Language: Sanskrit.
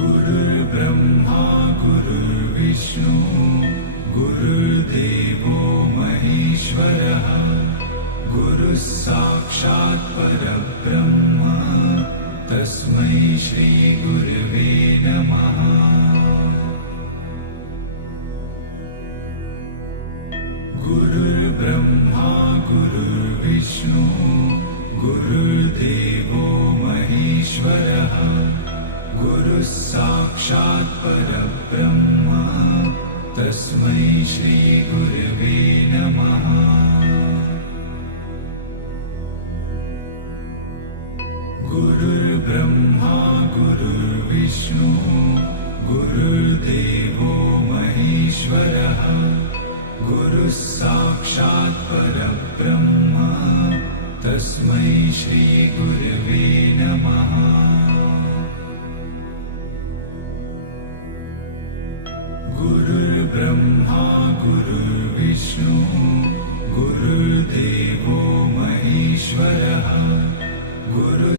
गुरुर्ब्रह्मा गुरुर्विष्णु गुरुर्देवो महेश्वरः गुरुः साक्षात् परब्रह्म तस्मै श्री गुरवे नमः। गुरुर्ब्रह्मा गुरुर्विष्णु गुरुर्देवो महेश्वरः गुरुः साक्षात् परब्रह्म तस्मै श्री गुरवे नमः। गुरुर्ब्रह्मा गुरुर्विष्णु गुरुर्देवो महेश्वरः गुरुः साक्षात् परब्रह्म तस्मै श्री गुरवे नमः। गुरुर्ब्रह्मा गुरुर्विष्णु